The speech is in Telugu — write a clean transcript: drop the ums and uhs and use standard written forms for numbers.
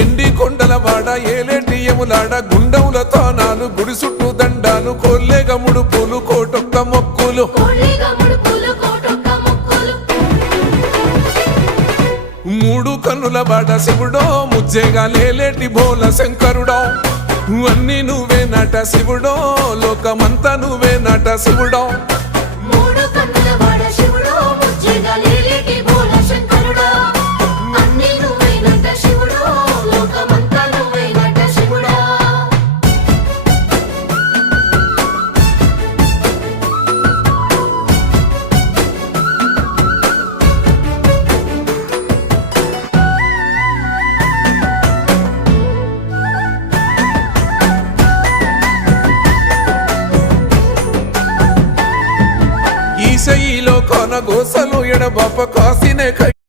ఎండి కొండల వాడ ఏలేటి యములాడ గుండముల తానాలు గుడి చుట్టూ దండాలు కోల్లేగ ముడుపులు కోటొక్క మొక్కులు మూడు కన్నుల బాడ శివుడో ముజ్జేగా లేలేటి బోల శంకరుడో అన్ని నువ్వే నట శివుడో లోకమంతా నువ్వే నట శివుడో ఈసయిలో కొన గోసలు ఎడబాప కాసినే